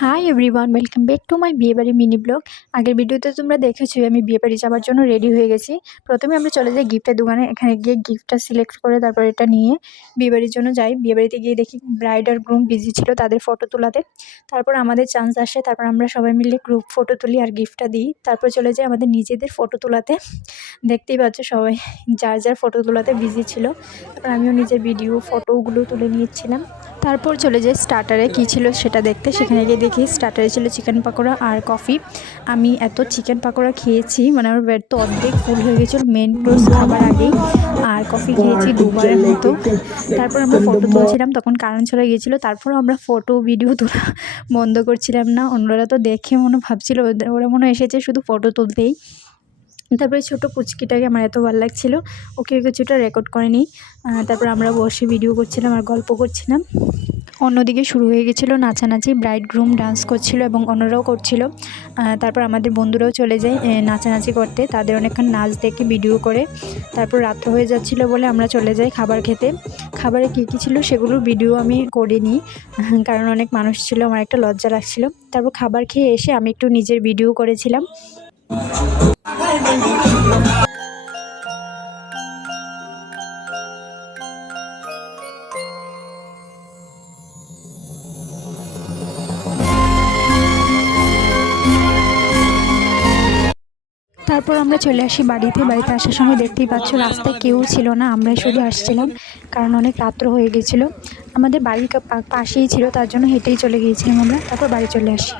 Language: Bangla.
Hi everyone, welcome back to my বিয়েবাড়ি মিনি ব্লগ। আগের ভিডিওতে তোমরা দেখেছোই আমি বিয়েবাড়ি যাওয়ার জন্য রেডি হয়ে গেছি। প্রথমে আমরা চলে যাই গিফটের দোকানে। এখানে গিয়ে গিফটটা সিলেক্ট করে তারপর এটা নিয়ে বিয়েবাড়ির জন্য যাই। বিয়েবাড়িতে গিয়ে দেখি ব্রাইড আর গ্রুম বিজি ছিল তাদের ফটো তোলাতে। তারপর আমাদের চান্স আসে, তারপর আমরা সবাই মিলে গ্রুপ ফটো তুলি আর গিফটটা দিই। তারপর চলে যাই আমাদের নিজেদের ফটো তোলাতে। দেখতেই পাচ্ছ সবাই যার যার ফটো তোলাতে বিজি ছিল। তারপর আমিও নিজের ভিডিও ফটোগুলো তুলে নিয়েছিলাম। তারপর চলে যাই স্টার্টারে কী ছিল সেটা দেখতে। সেখানে গিয়ে দেখি স্টার্টারে ছিল চিকেন পাকোড়া আর কফি। আমি এত চিকেন পাকোড়া খেয়েছি, মানে আমার পেট তো অর্ধেক ফুল হয়ে গেছিলো মেন কোর্স খাবার আগেই। আর কফি খেয়েছি দুবারের মতো। তারপর আমরা ফটো তুলছিলাম, তখন কারেন্ট চলে গিয়েছিলো। তারপর আমরা ফটো ভিডিও তোলা বন্ধ করছিলাম না। অন্যরা তো দেখে ভাবছিল ওরা মনে এসেছে শুধু ফটো তুলতেই। তারপরে ছোটো পুচকিটাকে আমার এত ভালো লাগছিলো, ওকে কিছুটা রেকর্ড করে নিই। তারপর আমরা বসে ভিডিও করছিলাম আর গল্প করছিলাম। অন্যদিকে শুরু হয়ে গেছিলো নাচানাচি, ব্রাইড গ্রুম ডান্স করছিল এবং অন্যরাও করছিল। তারপর আমাদের বন্ধুরাও চলে যায় নাচানাচি করতে, তাদের অনেকক্ষণ নাচ দেখে ভিডিও করে। তারপর রাত্র হয়ে যাচ্ছিলো বলে আমরা চলে যাই খাবার খেতে। খাবারে কী কী ছিল সেগুলোর ভিডিও আমি করিনি, কারণ অনেক মানুষ ছিল, আমার একটা লজ্জা লাগছিলো। তারপর খাবার খেয়ে এসে আমি একটু নিজের ভিডিও করেছিলাম। তারপর আমরা চলে আসি বাড়িতে। বাড়িতে আসার সময় দেখতেই পাচ্ছ রাস্তায় কেউ ছিল না, আমরাই শুধু আসছিলাম, কারণ অনেক রাত্র হয়ে গেছিলো। আমাদের বাড়ির পাশেই ছিল, তার জন্য হেঁটেই চলে গিয়েছিলাম আমরা। তারপর বাড়ি চলে আসি।